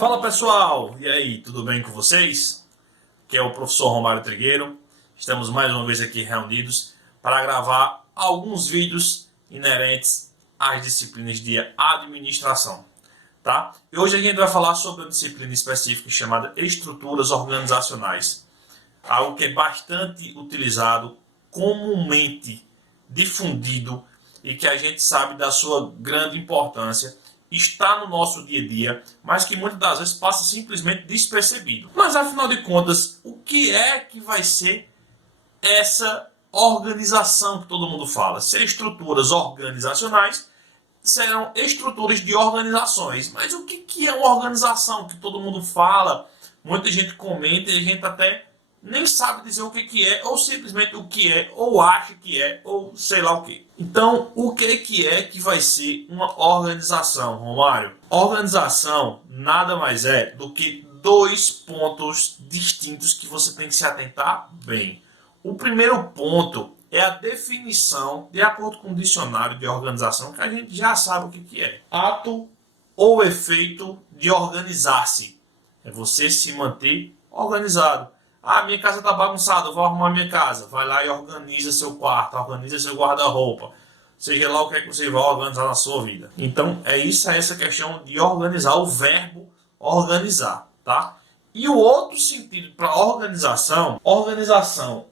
Fala pessoal, e aí, tudo bem com vocês? Aqui é o professor Romário Trigueiro. Estamos mais uma vez aqui reunidos para gravar alguns vídeos inerentes às disciplinas de administração, tá? E hoje a gente vai falar sobre uma disciplina específica chamada estruturas organizacionais, algo que é bastante utilizado, comumente difundido e que a gente sabe da sua grande importância, está no nosso dia a dia, mas que muitas das vezes passa simplesmente despercebido. Mas afinal de contas, o que é que vai ser essa organização que todo mundo fala? Se estruturas organizacionais, serão estruturas de organizações. Mas o que é uma organização que todo mundo fala, muita gente comenta e a gente até nem sabe dizer o que é, ou simplesmente o que é, ou acha que é, ou sei lá o que. Então, o que é que vai ser uma organização, Romário? Organização nada mais é do que dois pontos distintos que você tem que se atentar bem. O primeiro ponto é a definição, de acordo com o dicionário de organização, que a gente já sabe o que é. Ato ou efeito de organizar-se. É você se manter organizado. Ah, minha casa está bagunçada, eu vou arrumar minha casa. Vai lá e organiza seu quarto, organiza seu guarda-roupa. Seja lá o que é que você vai organizar na sua vida. Então, é essa questão de organizar, o verbo organizar, tá? E o outro sentido para organização,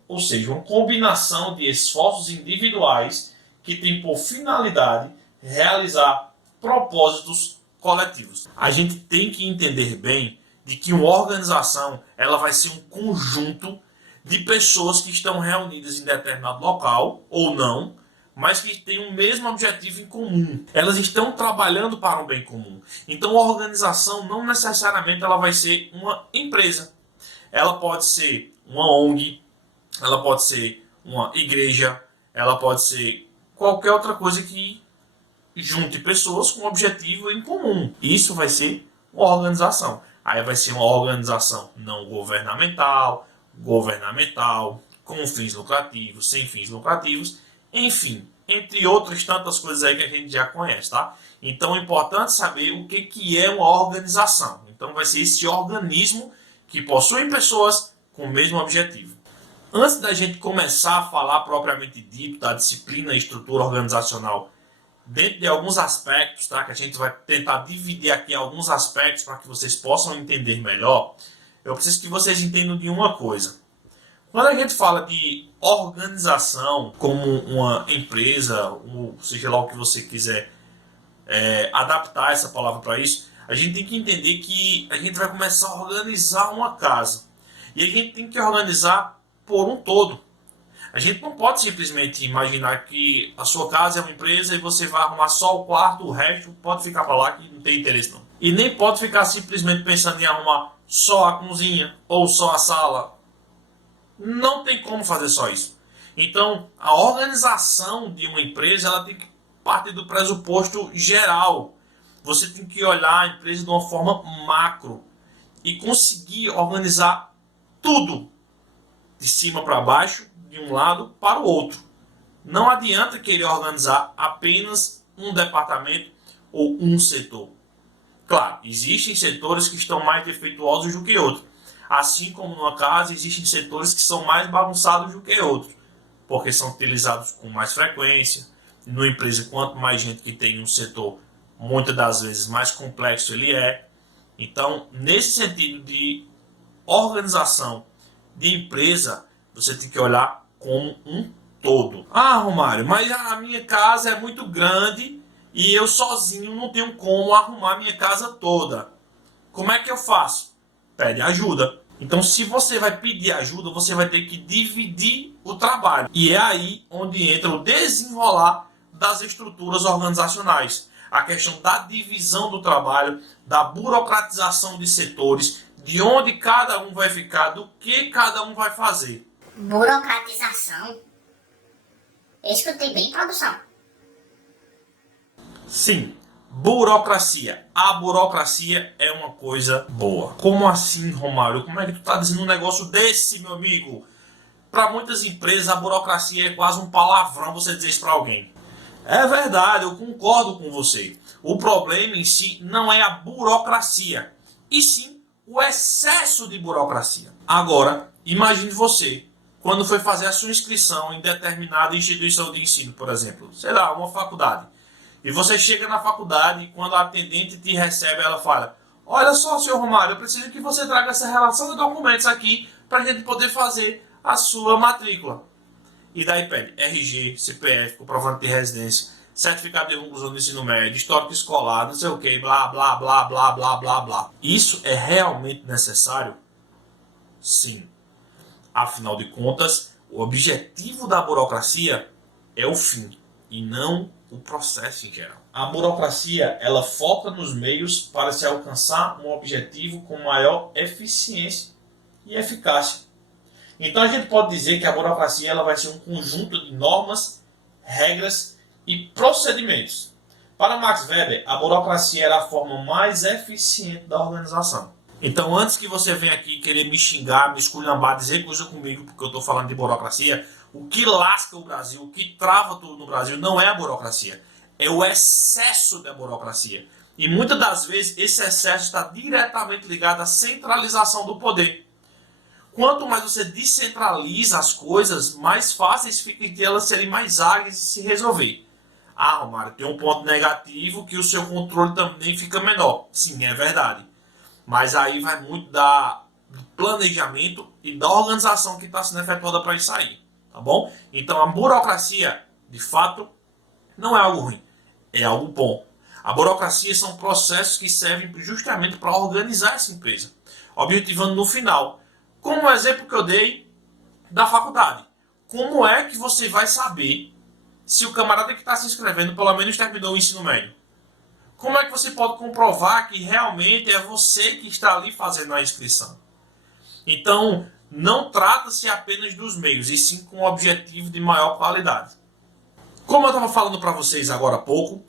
ou seja, uma combinação de esforços individuais que tem por finalidade realizar propósitos coletivos. A gente tem que entender bem de que uma organização ela vai ser um conjunto de pessoas que estão reunidas em determinado local, ou não, mas que têm o mesmo objetivo em comum. Elas estão trabalhando para um bem comum. Então a organização não necessariamente ela vai ser uma empresa. Ela pode ser uma ONG, ela pode ser uma igreja, ela pode ser qualquer outra coisa que junte pessoas com um objetivo em comum. Isso vai ser uma organização. Aí vai ser uma organização não governamental, governamental, com fins lucrativos, sem fins lucrativos, enfim, entre outras tantas coisas aí que a gente já conhece, tá? Então é importante saber o que é uma organização. Então vai ser esse organismo que possui pessoas com o mesmo objetivo. Antes da gente começar a falar propriamente dito da disciplina e estrutura organizacional, dentro de alguns aspectos, tá? Que a gente vai tentar dividir aqui alguns aspectos para que vocês possam entender melhor, eu preciso que vocês entendam de uma coisa. Quando a gente fala de organização como uma empresa, ou seja lá o que você quiser adaptar essa palavra para isso, a gente tem que entender que a gente vai começar a organizar uma casa. E a gente tem que organizar por um todo. A gente não pode simplesmente imaginar que a sua casa é uma empresa e você vai arrumar só o quarto, o resto pode ficar para lá que não tem interesse não. E nem pode ficar simplesmente pensando em arrumar só a cozinha ou só a sala. Não tem como fazer só isso. Então, a organização de uma empresa ela tem que partir do pressuposto geral. Você tem que olhar a empresa de uma forma macro e conseguir organizar tudo de cima para baixo, de um lado para o outro. Não adianta querer organizar apenas um departamento ou um setor. Claro, existem setores que estão mais defeituosos do que outros. Assim como numa casa, existem setores que são mais bagunçados do que outros, porque são utilizados com mais frequência. Numa empresa, quanto mais gente que tem um setor, muitas das vezes mais complexo ele é. Então, nesse sentido de organização de empresa, você tem que olhar como um todo. Ah, Romário, mas a minha casa é muito grande e eu sozinho não tenho como arrumar minha casa toda. Como é que eu faço? Pede ajuda. Então, se você vai pedir ajuda, você vai ter que dividir o trabalho. E é aí onde entra o desenrolar das estruturas organizacionais. A questão da divisão do trabalho, da burocratização de setores, de onde cada um vai ficar, do que cada um vai fazer. Burocratização? Eu escutei bem, produção. Sim, burocracia. A burocracia é uma coisa boa. Como assim, Romário? Como é que tu tá dizendo um negócio desse, meu amigo? Para muitas empresas, a burocracia é quase um palavrão você dizer isso para alguém. É verdade, eu concordo com você. O problema em si não é a burocracia. e sim o excesso de burocracia. Agora, imagine você, quando foi fazer a sua inscrição em determinada instituição de ensino, por exemplo, sei lá, uma faculdade, e você chega na faculdade e quando a atendente te recebe, ela fala: olha só, senhor Romário, eu preciso que você traga essa relação de documentos aqui para a gente poder fazer a sua matrícula. E daí pede RG, CPF, comprovante de residência, certificado de conclusão do ensino médio, histórico escolar, não sei o que, blá, blá, blá, blá, blá, blá, blá. Isso é realmente necessário? Sim. Afinal de contas, o objetivo da burocracia é o fim e não o processo em geral. A burocracia, ela foca nos meios para se alcançar um objetivo com maior eficiência e eficácia. Então a gente pode dizer que a burocracia ela vai ser um conjunto de normas, regras e procedimentos. Para Max Weber, a burocracia era a forma mais eficiente da organização. Então, antes que você venha aqui querer me xingar, me esculhambar, dizer coisa comigo, porque eu estou falando de burocracia, o que lasca o Brasil, o que trava tudo no Brasil não é a burocracia, é o excesso da burocracia. E muitas das vezes esse excesso está diretamente ligado à centralização do poder. Quanto mais você descentraliza as coisas, mais fáceis fica de elas serem mais ágeis e se resolver. Ah, Romário, tem um ponto negativo que o seu controle também fica menor. Sim, é verdade. Mas aí vai muito do planejamento e da organização que está sendo efetuada para isso aí. Tá bom? Então a burocracia, de fato, não é algo ruim. É algo bom. A burocracia são processos que servem justamente para organizar essa empresa. Objetivando no final. Como o exemplo que eu dei da faculdade. Como é que você vai saber se o camarada que está se inscrevendo pelo menos terminou o ensino médio? Como é que você pode comprovar que realmente é você que está ali fazendo a inscrição? Então, não trata-se apenas dos meios, e sim com um objetivo de maior qualidade. Como eu estava falando para vocês agora há pouco,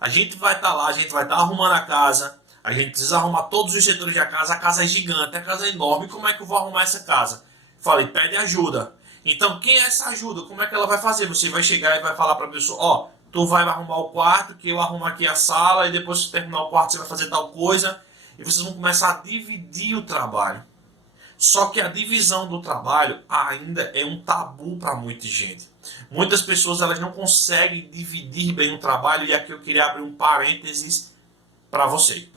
a gente vai estar lá, a gente vai estar arrumando a casa, a gente precisa arrumar todos os setores da casa, a casa é gigante, a casa é enorme, como é que eu vou arrumar essa casa? Falei, pede ajuda. Então, quem é essa ajuda? Como é que ela vai fazer? Você vai chegar e vai falar para a pessoa, ó, tu vai arrumar o quarto, que eu arrumo aqui a sala, e depois que terminar o quarto você vai fazer tal coisa, e vocês vão começar a dividir o trabalho. Só que a divisão do trabalho ainda é um tabu para muita gente. Muitas pessoas elas não conseguem dividir bem o trabalho, e aqui eu queria abrir um parênteses para você.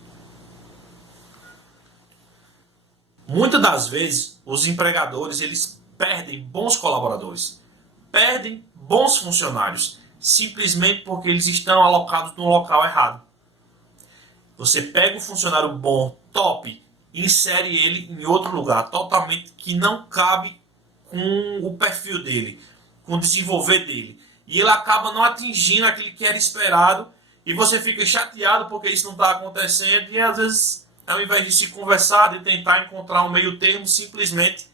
Muitas das vezes, os empregadores eles perdem bons colaboradores, perdem bons funcionários, simplesmente porque eles estão alocados no local errado. Você pega um funcionário bom, top, e insere ele em outro lugar, totalmente que não cabe com o perfil dele, com o desenvolver dele. E ele acaba não atingindo aquilo que era esperado, e você fica chateado porque isso não está acontecendo, e às vezes, ao invés de se conversar, de tentar encontrar um meio termo, simplesmente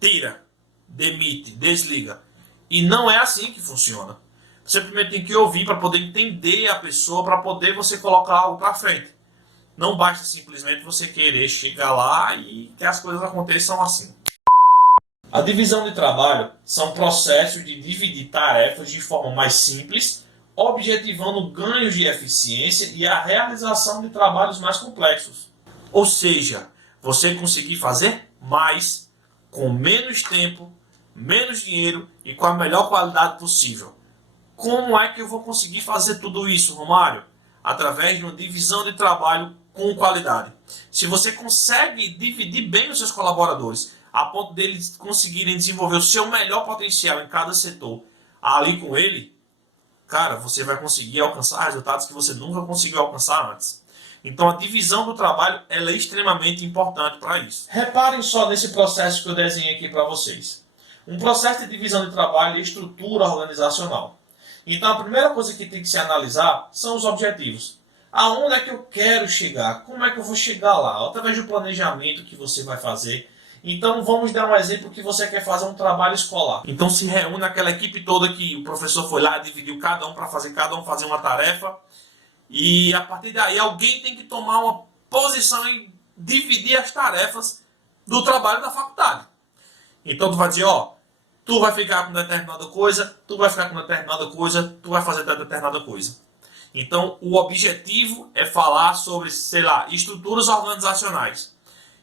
tira, demite, desliga. E não é assim que funciona. Você primeiro tem que ouvir para poder entender a pessoa, para poder você colocar algo para frente. Não basta simplesmente você querer chegar lá e que as coisas aconteçam assim. A divisão de trabalho são processos de dividir tarefas de forma mais simples, objetivando ganhos de eficiência e a realização de trabalhos mais complexos. Ou seja, você conseguir fazer mais com menos tempo, menos dinheiro e com a melhor qualidade possível. Como é que eu vou conseguir fazer tudo isso, Romário? Através de uma divisão de trabalho com qualidade. Se você consegue dividir bem os seus colaboradores, a ponto deles conseguirem desenvolver o seu melhor potencial em cada setor, ali com ele, cara, você vai conseguir alcançar resultados que você nunca conseguiu alcançar antes. Então a divisão do trabalho ela é extremamente importante para isso. Reparem só nesse processo que eu desenhei aqui para vocês. Um processo de divisão de trabalho e estrutura organizacional. Então a primeira coisa que tem que se analisar são os objetivos. Aonde é que eu quero chegar? Como é que eu vou chegar lá? Através do planejamento que você vai fazer. Então vamos dar um exemplo que você quer fazer um trabalho escolar. Então se reúne aquela equipe toda que o professor foi lá, dividiu cada um para fazer uma tarefa. E a partir daí alguém tem que tomar uma posição e dividir as tarefas do trabalho da faculdade. Então tu vai dizer, ó, tu vai ficar com determinada coisa, tu vai ficar com determinada coisa, tu vai fazer determinada coisa. Então, o objetivo é falar sobre, sei lá, estruturas organizacionais.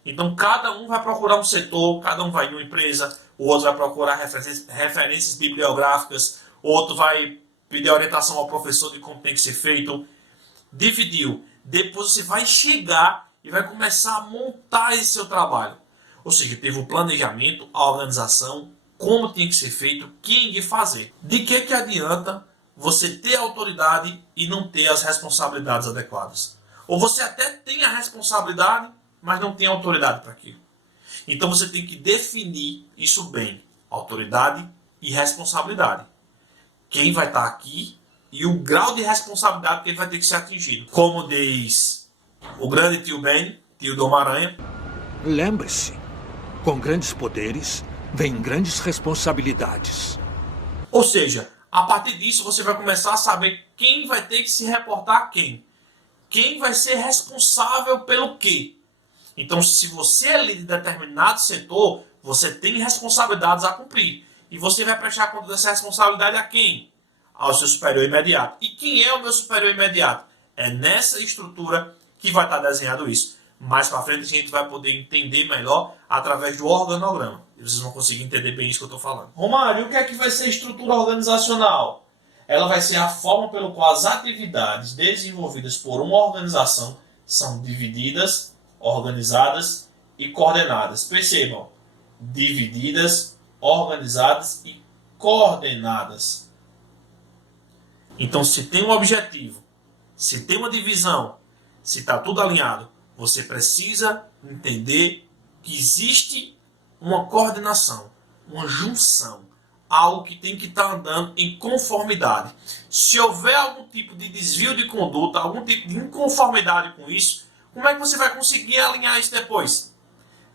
Então, cada um vai procurar um setor, cada um vai em uma empresa, o outro vai procurar referências bibliográficas, o outro vai pedir orientação ao professor de como tem que ser feito. Dividiu. Depois você vai chegar e vai começar a montar esse seu trabalho. Ou seja, teve o planejamento, a organização, como tem que ser feito, quem ia fazer. De que adianta você ter autoridade e não ter as responsabilidades adequadas? Ou você até tem a responsabilidade, mas não tem autoridade para aquilo. Então você tem que definir isso bem. Autoridade e responsabilidade. Quem vai estar aqui e o grau de responsabilidade que ele vai ter que ser atingido. Como diz o grande tio Ben, tio do Homem-Aranha. Lembre-se, com grandes poderes vem grandes responsabilidades. Ou seja, a partir disso você vai começar a saber quem vai ter que se reportar a quem. Quem vai ser responsável pelo quê. Então, se você é líder de determinado setor, você tem responsabilidades a cumprir. E você vai prestar conta dessa responsabilidade a quem? Ao seu superior imediato. E quem é o meu superior imediato? É nessa estrutura que vai estar desenhado isso. Mais para frente a gente vai poder entender melhor através do organograma. E vocês vão conseguir entender bem isso que eu estou falando. Romário, o que é que vai ser estrutura organizacional? Ela vai ser a forma pela qual as atividades desenvolvidas por uma organização são divididas, organizadas e coordenadas. Percebam, divididas, organizadas e coordenadas. Então, se tem um objetivo, se tem uma divisão, se está tudo alinhado, você precisa entender que existe uma coordenação, uma junção, algo que tem que estar andando em conformidade. Se houver algum tipo de desvio de conduta, algum tipo de inconformidade com isso, como é que você vai conseguir alinhar isso depois?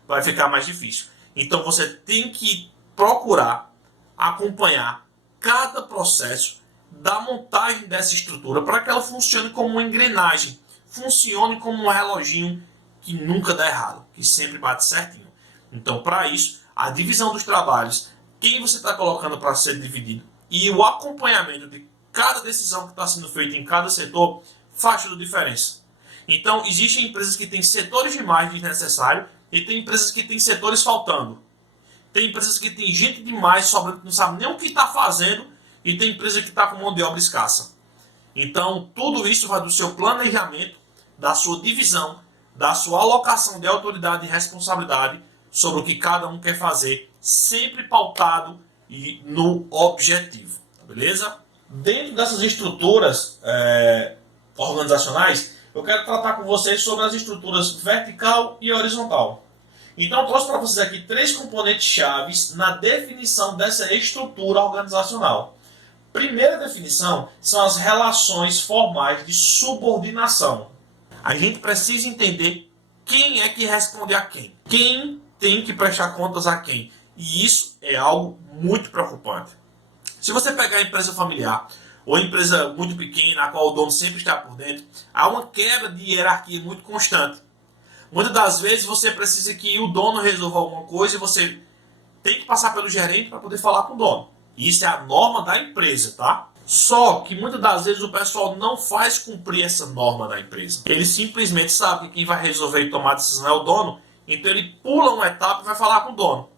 Vai ficar mais difícil. Então você tem que procurar acompanhar cada processo da montagem dessa estrutura para que ela funcione como uma engrenagem, funcione como um reloginho que nunca dá errado, que sempre bate certinho. Então, para isso, a divisão dos trabalhos, quem você está colocando para ser dividido e o acompanhamento de cada decisão que está sendo feita em cada setor faz toda a diferença. Então, existem empresas que têm setores demais desnecessário e tem empresas que têm setores faltando. Tem empresas que têm gente demais sobrando que não sabe nem o que está fazendo e tem empresa que está com mão de obra escassa. Então, tudo isso vai do seu planejamento, da sua divisão, da sua alocação de autoridade e responsabilidade sobre o que cada um quer fazer, sempre pautado e no objetivo. Beleza? Dentro dessas estruturas organizacionais, eu quero tratar com vocês sobre as estruturas vertical e horizontal. Então, eu trouxe para vocês aqui 3 componentes chaves na definição dessa estrutura organizacional. Primeira definição são as relações formais de subordinação. A gente precisa entender quem é que responde a quem. Quem tem que prestar contas a quem. E isso é algo muito preocupante. Se você pegar a empresa familiar ou empresa muito pequena, a qual o dono sempre está por dentro, há uma quebra de hierarquia muito constante. Muitas das vezes você precisa que o dono resolva alguma coisa e você tem que passar pelo gerente para poder falar com o dono. Isso é a norma da empresa, tá? Só que muitas das vezes o pessoal não faz cumprir essa norma da empresa. Ele simplesmente sabe que quem vai resolver e tomar a decisão é o dono, então ele pula uma etapa e vai falar com o dono.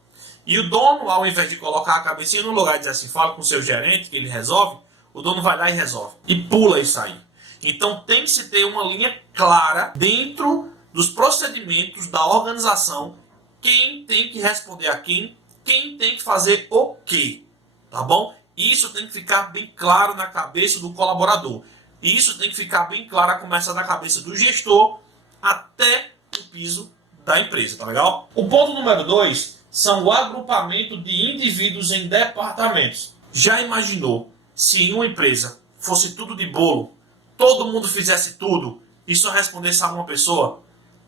E o dono, ao invés de colocar a cabecinha no lugar e dizer assim, fala com o seu gerente que ele resolve, o dono vai lá e resolve. E pula isso aí. Então tem que se ter uma linha clara dentro dos procedimentos da organização, quem tem que responder a quem tem que fazer o quê, tá bom? Isso tem que ficar bem claro na cabeça do colaborador. Isso tem que ficar bem claro a começar da cabeça do gestor até o piso da empresa, tá legal? O ponto número 2 são o agrupamento de indivíduos em departamentos. Já imaginou se em uma empresa fosse tudo de bolo, todo mundo fizesse tudo e só respondesse a uma pessoa?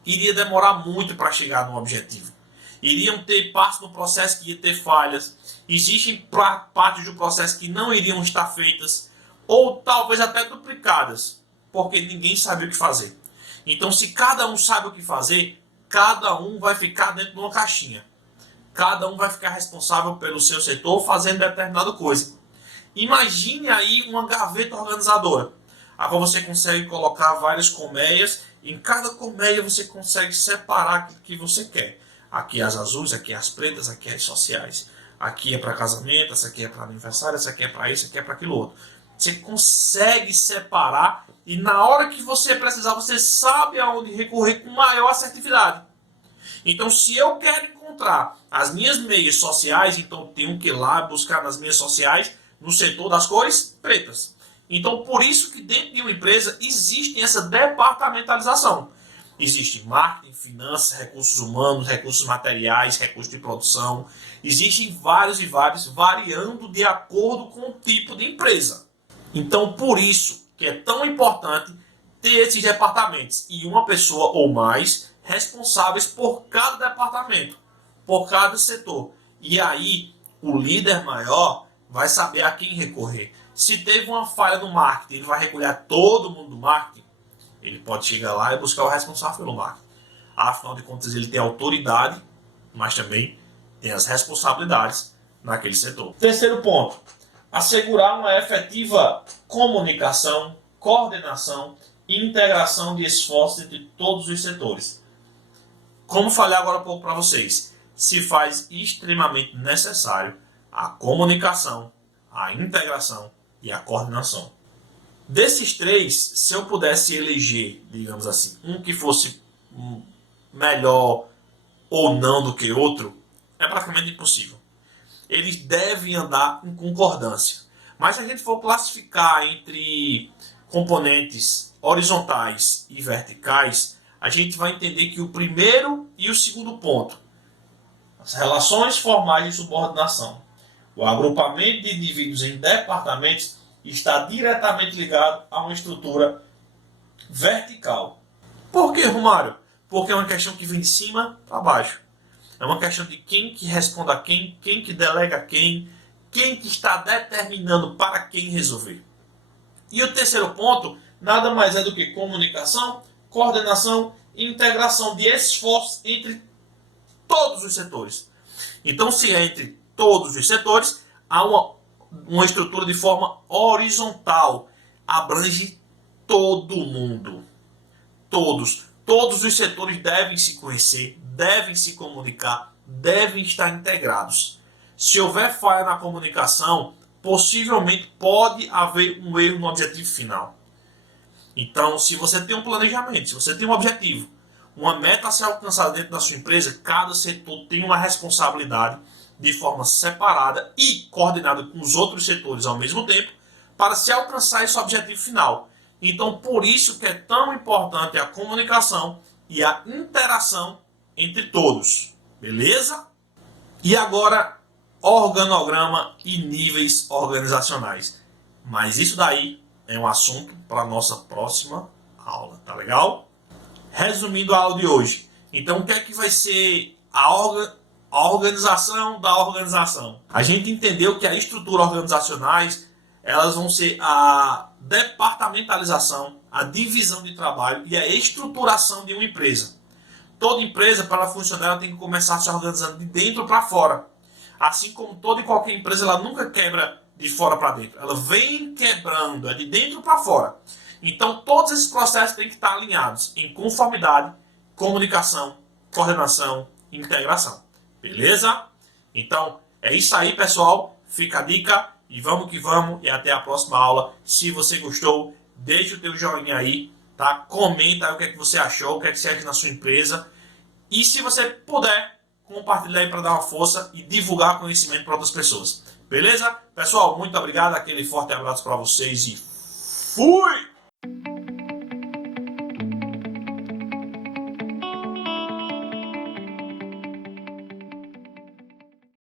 Iria demorar muito para chegar no objetivo. Iriam ter partes do processo que ia ter falhas. Existem partes do processo que não iriam estar feitas. Ou talvez até duplicadas. Porque ninguém sabe o que fazer. Então, se cada um sabe o que fazer, cada um vai ficar dentro de uma caixinha. Cada um vai ficar responsável pelo seu setor fazendo determinada coisa. Imagine aí uma gaveta organizadora. Agora você consegue colocar várias colmeias. Em cada colmeia você consegue separar o que você quer. Aqui as azuis, aqui as pretas, aqui as sociais. Aqui é para casamento, essa aqui é para aniversário, essa aqui é para isso, essa aqui é para aquilo outro. Você consegue separar e na hora que você precisar, você sabe aonde recorrer com maior assertividade. Então, se eu quero encontrar as minhas meias sociais, então eu tenho que ir lá buscar nas meias sociais no setor das cores pretas. Então, por isso que dentro de uma empresa existe essa departamentalização. Existe marketing, finanças, recursos humanos, recursos materiais, recursos de produção. Existem vários e vários, variando de acordo com o tipo de empresa. Então, por isso que é tão importante ter esses departamentos e uma pessoa ou mais responsáveis por cada departamento, por cada setor. E aí, o líder maior vai saber a quem recorrer. Se teve uma falha no marketing, ele vai recolher todo mundo do marketing. Ele pode chegar lá e buscar o responsável pelo marketing. Afinal de contas, ele tem autoridade, mas também tem as responsabilidades naquele setor. Terceiro ponto, assegurar uma efetiva comunicação, coordenação e integração de esforços entre todos os setores. Como falei agora há pouco para vocês, se faz extremamente necessário a comunicação, a integração e a coordenação. Desses três, se eu pudesse eleger, digamos assim, um que fosse melhor ou não do que outro, é praticamente impossível. Eles devem andar em concordância. Mas se a gente for classificar entre componentes horizontais e verticais, a gente vai entender que o primeiro e o segundo ponto, as relações formais de subordinação, o agrupamento de indivíduos em departamentos, está diretamente ligado a uma estrutura vertical. Por que, Romário? Porque é uma questão que vem de cima para baixo. É uma questão de quem que responde a quem que delega a quem que está determinando para quem resolver. E o terceiro ponto, nada mais é do que comunicação, coordenação e integração de esforços entre todos os setores. Então, se é entre todos os setores, há uma estrutura de forma horizontal, abrange todo mundo. Todos os setores devem se conhecer, devem se comunicar, devem estar integrados. Se houver falha na comunicação, possivelmente pode haver um erro no objetivo final. Então, se você tem um planejamento, se você tem um objetivo, uma meta a ser alcançada dentro da sua empresa, cada setor tem uma responsabilidade de forma separada e coordenada com os outros setores ao mesmo tempo para se alcançar esse objetivo final. Então, por isso que é tão importante a comunicação e a interação entre todos. Beleza? E agora, organograma e níveis organizacionais. Mas isso daí é um assunto para a nossa próxima aula, tá legal? Resumindo a aula de hoje. Então, o que é que vai ser a organização da organização? A gente entendeu que a estrutura organizacionais, elas vão ser a departamentalização, a divisão de trabalho e a estruturação de uma empresa. Toda empresa, para ela funcionar, ela tem que começar se organizando de dentro para fora. Assim como toda e qualquer empresa, ela nunca quebra de fora para dentro. Ela vem quebrando, é de dentro para fora. Então, todos esses processos têm que estar alinhados em conformidade, comunicação, coordenação e integração. Beleza? Então, é isso aí, pessoal. Fica a dica e vamos que vamos. E até a próxima aula. Se você gostou, deixa o teu joinha aí, tá? Comenta aí o que é que você achou, o que é que você acha na sua empresa. E se você puder, compartilha aí para dar uma força e divulgar conhecimento para outras pessoas. Beleza? Pessoal, muito obrigado. Aquele forte abraço para vocês e fui!